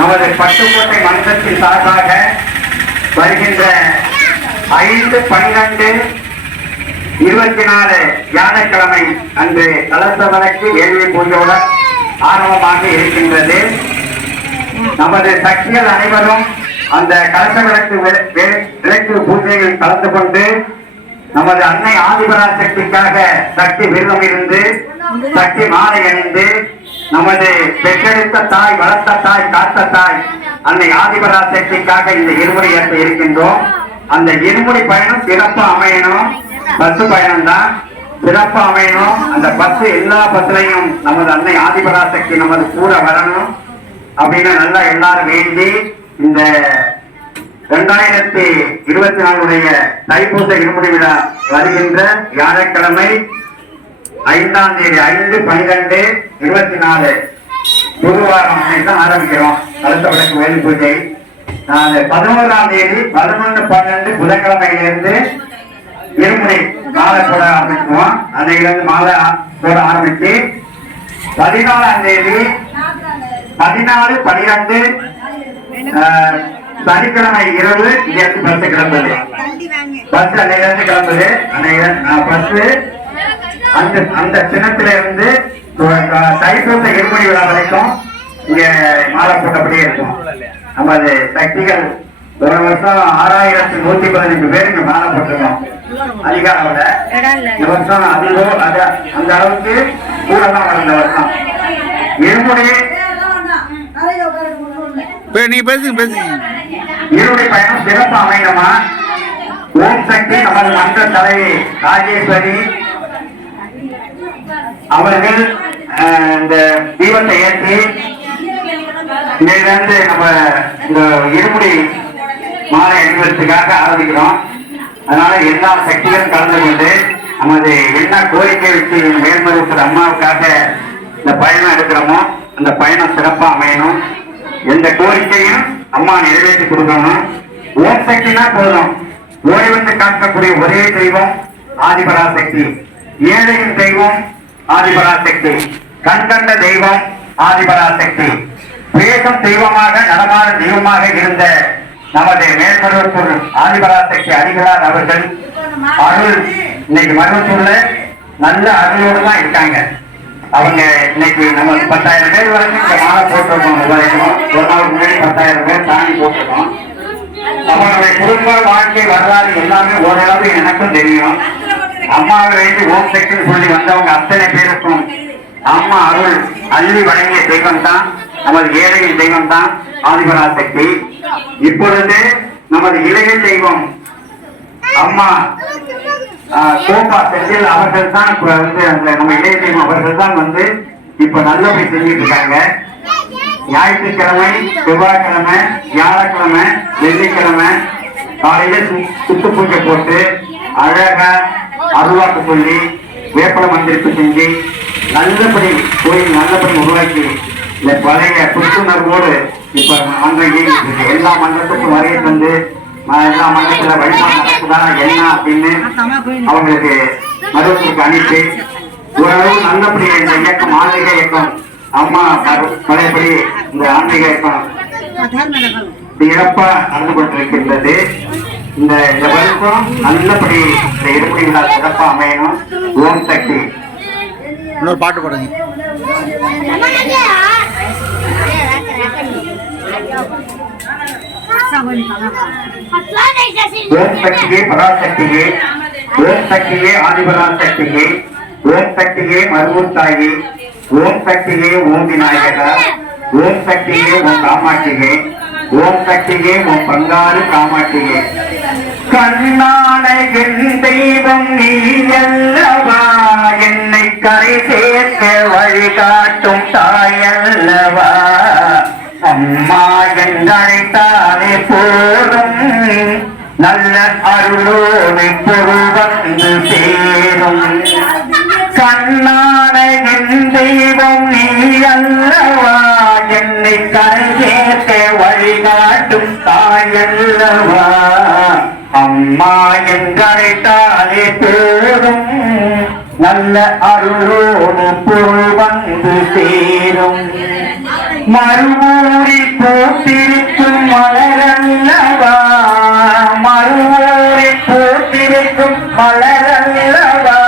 நமது பட்டுக்கோட்டை மன்றத்தின் சார்பாக வருகின்ற ஐந்து பன்னிரண்டு இருபத்தி நாலு வியாழக்கிழமை அன்று கலச வழக்கு வேள்வி பூஜையுடன் ஆரம்பமாக இருக்கின்றது. நமது சக்திகள் அனைவரும் அந்த கலச விளக்கு விளக்கு பூஜையில் கலந்து கொண்டு நமது அன்னை ஆதிபரா சக்திக்காக சக்தி விருதம் இருந்து சக்தி மாலை அணிந்து நமது பெற்றெடுத்த தாய் வளர்த்த தாய் காத்த தாய் அன்னை ஆதிபரா சக்திக்காக இந்த இருமுறை ஏற்ற இருக்கின்றோம். அந்த இருமுறை பயணம் சிறப்பு அமையணும். பஸ் பயணம் தான் சிறப்பு அமையணும். அந்த பஸ் எல்லா பஸ்லையும் நமது அன்னை ஆதிபரா சக்தி நமது கூட வரணும். அப்படின்னு நல்லா எல்லாரும் வேண்டி இந்த இரண்டாயிரத்தி இருபத்தி நாலுடைய தைப்பூச இருமுறை விழா வருகின்ற வியாழக்கிழமை ஐந்தாம் தேதி ஐந்து பனிரெண்டு இருபத்தி நாலு புதுவாரம் அன்னைக்கு தான் ஆரம்பிக்கிறோம். அடுத்த வடக்கு வேலி பூஜை. பதினோராம் தேதி பதினொன்று பன்னெண்டு புதன்கிழமையிலிருந்து இருமுறை மாலை போட ஆரம்பிக்குவோம். அன்னையிலிருந்து மாலை போட ஆரம்பிச்சு பதினாலாம் தேதி பதினாலு பனிரெண்டு சனிக்கிழமை இரவு இங்கிருந்து பஸ் கிளம்புது பஸ் அன்னையிலிருந்து கிளம்புது அன்னையிலிருந்து பஸ் அந்த அந்த தினத்தில இருந்து தைப்பூச இருமணி விழா வரைக்கும் இங்க மாலை போட்டபடியே இருக்கும். நமது சக்திகள் ஒரு வருஷம் ஆறாயிரத்தி நூத்தி பதினஞ்சு பேர் இங்க மாலை போட்டிருக்கோம். அதிகாரோட. இந்த வருஷம் அதிகம் அத அந்த அளவுக்கு கூட தான் வரும் இந்த வருஷம் பே நீ பேசுங்க. பேசுங்க பயணம் சிறப்பு அமையணுமா ஓம் சக்தி நமது மன்ற தலைவி ராஜேஸ்வரி. அவர்கள் இந்த தீபத்தை ஏற்றி இங்கிருந்து நம்ம இந்த இருமுடி மாலை அணிவதற்காக ஆரம்பிக்கிறோம். அதனால எல்லா சக்திகளும் கலந்து கொண்டு நமது என்ன கோரிக்கை வச்சு மேல்மருத்துவர் அம்மாவுக்காக இந்த பயணம் எடுக்கிறோமோ அந்த பயணம் சிறப்பாக அமையணும். எந்த கோரிக்கையும் அம்மா நிறைவேற்றி கொடுக்கணும். ஓம் சக்தினா போதும். ஓய்வென்று காக்கக்கூடிய ஒரே தெய்வம் ஆதிபராசக்தி. ஏழையின் தெய்வம் ஆதிபராசக்தி. கண்கண்ட தெய்வம் ஆதிபராசக்தி. வேகம் தெய்வமாக நடமாடும் தெய்வமாக இருந்த நமது மேல்மருவத்தூர் ஆதிபராசக்தி அடிகளார் அவர்கள் அருள் இன்னைக்கு மருவத்தூர்ல நல்ல அருளோடு தான் இருக்காங்க. அவங்க இன்னைக்கு நம்ம பத்தாயிரம் பேர் வரைக்கும் இந்த மாலை போட்டிருக்கோம் ஒரு நாள் முன்னாடி பத்தாயிரம் பேர் தாண்டி போட்டிருக்கோம். அவங்களுடைய குடும்ப வாழ்க்கை வரலாறு எல்லாமே ஓரளவு எனக்கும் தெரியும். அம்மாவை வைத்து ஓம் சக்தின்னு சொல்லி வந்தவங்க அத்தனை பேருக்கும் அம்மா அருள் அள்ளி வழங்கிய தெய்வம் தான் நமது ஏழையின் தெய்வம் தான் ஆதிபராசக்தி. இப்பொழுது நமது இளைய தெய்வம் அம்மா கோபா செந்தில் அவர்கள் தான் இப்ப வந்து அந்த நம்ம இளைய தெய்வம் அவர்கள் தான் வந்து இப்ப நல்லபடி செஞ்சுட்டு இருக்காங்க. ஞாயிற்றுக்கிழமை செவ்வாய்க்கிழமை வியாழக்கிழமை வெள்ளிக்கிழமை காலையில சு- சுத்து பூஜை போட்டு அழகா சொல்லி வேப்பல மந்திரிப்பு செஞ்சு நல்லபடி கோயில் நல்லபடி உருவாக்கி இந்த பழைய புத்துணர்வோடு இப்ப இருக்கு. எல்லா மன்றத்துக்கும் வருகை தந்து எல்லா மன்றத்துல வழிபாடு நடக்குதா என்ன அப்படின்னு அவங்களுக்கு மருத்துவத்துக்கு அனுப்பி ஓரளவு நல்லபடியா இந்த இயக்கம் ஆன்மீக இயக்கம் அம்மா பழையபடி இந்த ஆன்மீக இயக்கம் சிறப்பா நடந்து கொண்டிருக்கின்றது. இந்த இந்த வருஷம் நல்லபடி இந்த இருமுடி விழா சிறப்பா அமையணும். ஓம் சக்தி. இன்னொரு பாட்டு பாடுங்க. ஓம் சக்தியே பராசக்தியே. ஓம் சக்தியே ஆதிபராசக்தியே. ஓம் சக்தியே மருவூர்த்தாயி ஓம் சக்தியே ஓம் விநாயகா ஓம் சக்தியே ஓம் காமாட்சியே. ஓம் சக்தியே ஓம் பங்காரு காமாட்சியே கண்ணாடகன் தெய்வம் நீ அல்லவா என்னை கரை சேர்க்க வழிகாட்டும் தாயல்லவா? அம்மா என்றழைத்தாலே போதும். நல்ல அருளோடு பொருள் வந்து சேரும். அல்லவா அம்மா என்றழைத்தாலே பேரும் நல்ல அருளோடு பொருள் வந்து சேரும். மறுபூரில் போட்டிருக்கும் மலரல்லவா? மறுபூரில் போட்டிருக்கும் மலரல்லவா?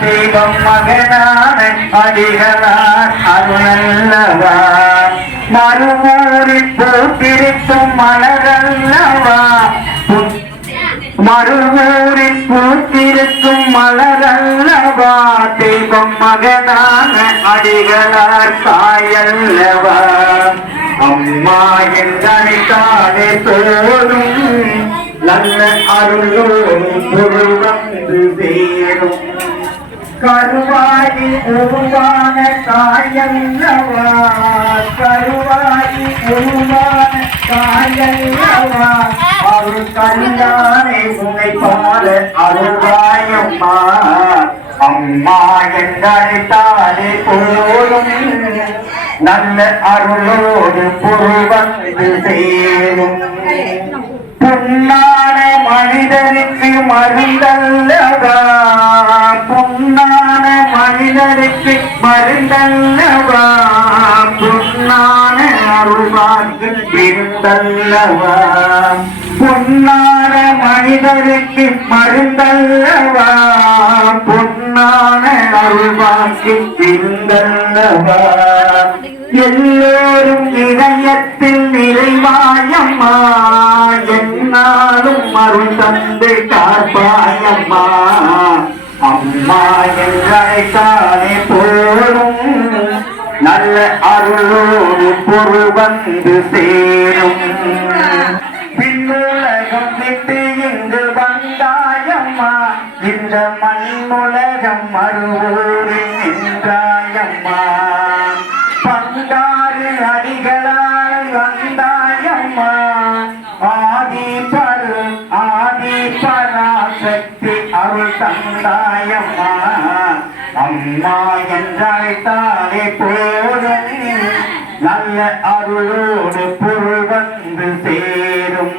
தெய்வம் மகனான அடிகளார் அருளல்லவா? மறுமூரில் பூத்திருக்கும் மலரல்லவா? மறுமூரில் பூத்திருக்கும் மலரல்லவா? தெய்வம் மகனான அடிகளார் தாயல்லவா? அம்மா என்றழைத்தாலே போதும். நல்ல அருளோடும் பொருள் வந்து சேரும். கருவாயி உருவான தாயல்லவா கருவாயி உருவான தாயல்லவா அவள் கண்டானே உனைப்பால அருள்வாயம்மா அம்மா என்றழைத்தாலே போதும் நல்ல அருளோடு பொருள் வந்து சேரும் புன்னான மனிதருக்கு மருந்தல்லவா? புன்னான மனிதருக்கு மருந்தல்லவா? புன்னான அருள்வாக்கு விருந்தல்லவா? பொன்னான மனிதருக்கு மருந்தல்லவா? பொன்னான அருள்வாக்கு விருந்தல்லவா? எல்லோரும் இதயத்தில் நிறைவாயம்மா என் என்னாலும் அருள் தந்தை காப்பாயம்மா அம்மா என்றழைத்தானே போரும் நல்ல அருளோடு பொருள் வந்து சேரும். பின்னுலகம் விட்டு இங்கு வந்தாயம்மா. இந்த மண்ணுலகம் மறுவூரில் நின்றாயம்மா. அருளோடு பொருள் வந்து சேரும்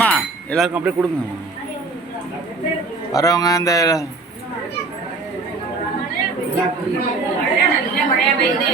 அம்மா எல்லாருக்கும் அப்படியே கொடுங்க. வரவங்க அந்த பெய்யுது